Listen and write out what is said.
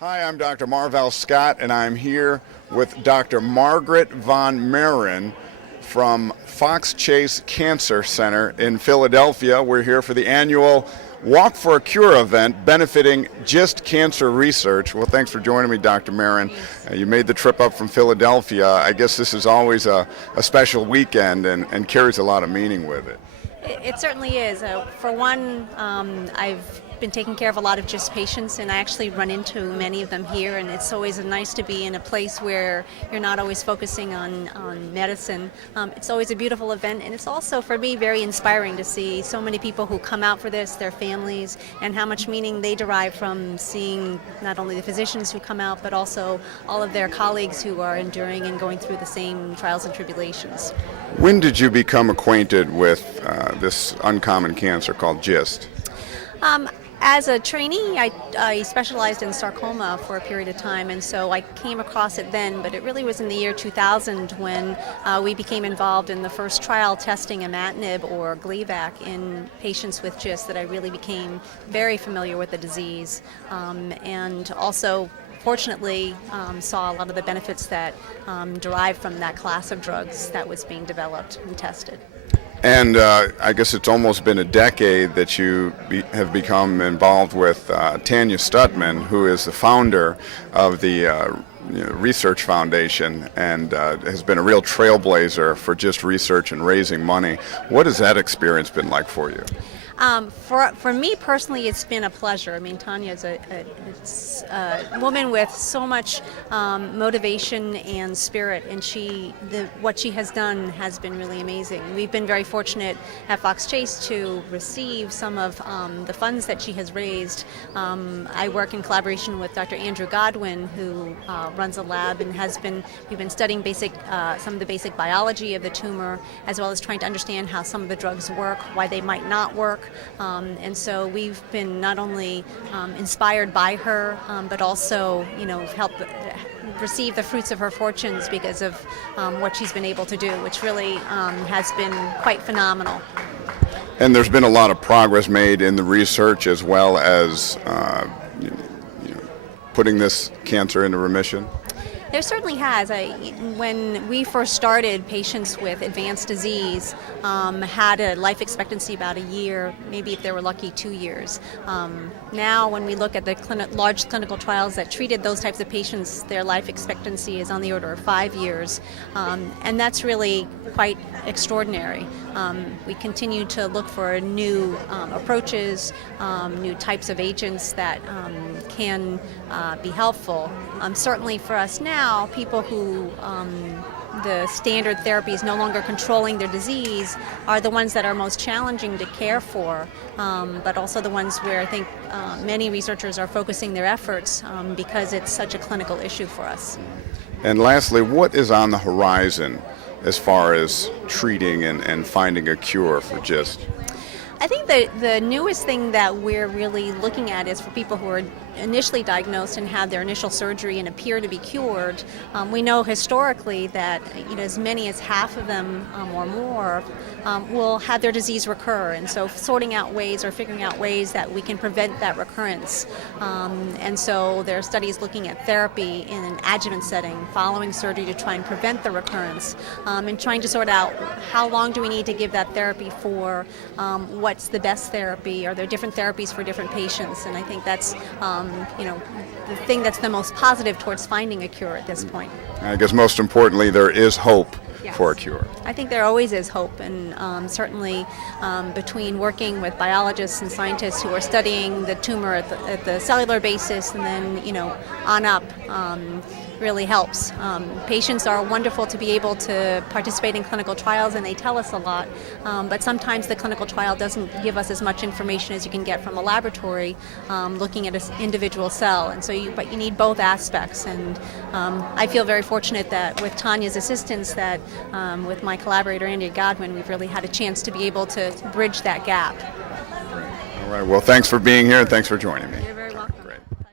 Hi, I'm Dr. Marvell Scott, and I'm here with Dr. Margaret von Mehren from Fox Chase Cancer Center in Philadelphia. We're here for the annual Walk for a Cure event benefiting GIST cancer research. Well, thanks for joining me, Dr. Mehren. You made the trip up from Philadelphia. I guess this is always a special weekend and carries a lot of meaning with it. It certainly is. For one, I've been taking care of a lot of GIST patients, and I actually run into many of them here, and it's always nice to be in a place where you're not always focusing on medicine. It's always a beautiful event, and it's also, for me, very inspiring to see so many people who come out for this, their families, and how much meaning they derive from seeing not only the physicians who come out, but also all of their colleagues who are enduring and going through the same trials and tribulations. When did you become acquainted with this uncommon cancer called GIST? As a trainee, I specialized in sarcoma for a period of time, and so I came across it then, but it really was in the year 2000 when we became involved in the first trial testing imatinib or Gleevec in patients with GIST that I really became very familiar with the disease, and also fortunately saw a lot of the benefits that derived from that class of drugs that was being developed and tested. And I guess it's almost been a decade that you have become involved with Tanya Stutman, who is the founder of the Research Foundation and has been a real trailblazer for just research and raising money. What has that experience been like for you? For me personally, it's been a pleasure. I mean, Tanya is a woman with so much motivation and spirit, and what she has done has been really amazing. We've been very fortunate at Fox Chase to receive some of the funds that she has raised. I work in collaboration with Dr. Andrew Godwin, who runs a lab and we've been studying some of the basic biology of the tumor, as well as trying to understand how some of the drugs work, why they might not work. And so we've been not only inspired by her, but also, helped receive the fruits of her fortunes because of what she's been able to do, which really has been quite phenomenal. And there's been a lot of progress made in the research as well as putting this cancer into remission? There certainly has. When we first started, patients with advanced disease had a life expectancy about a year, maybe if they were lucky 2 years. Now when we look at the large clinical trials that treated those types of patients, their life expectancy is on the order of 5 years. And that's really quite extraordinary. We continue to look for new approaches, new types of agents that can be helpful. Certainly for us now, people who the standard therapy is no longer controlling their disease are the ones that are most challenging to care for, but also the ones where I think many researchers are focusing their efforts because it's such a clinical issue for us. And lastly, what is on the horizon as far as treating and finding a cure for GIST? I think the newest thing that we're really looking at is for people who are initially diagnosed and have their initial surgery and appear to be cured. We know historically that as many as half of them or more will have their disease recur, and so sorting out ways or figuring out ways that we can prevent that recurrence. And so there are studies looking at therapy in an adjuvant setting following surgery to try and prevent the recurrence, and trying to sort out how long do we need to give that therapy for, what's the best therapy, are there different therapies for different patients, and I think that's the thing that's the most positive towards finding a cure at this point. I guess most importantly, there is hope. Yes. For a cure. I think there always is hope, and certainly between working with biologists and scientists who are studying the tumor at the cellular basis and then on up really helps. Patients are wonderful to be able to participate in clinical trials, and they tell us a lot, but sometimes the clinical trial doesn't give us as much information as you can get from a laboratory looking at an individual cell, and so but you need both aspects, and I feel very fortunate that with Tanya's assistance that with my collaborator Andy Godwin, we've really had a chance to be able to bridge that gap. All right, well, thanks for being here and thanks for joining me.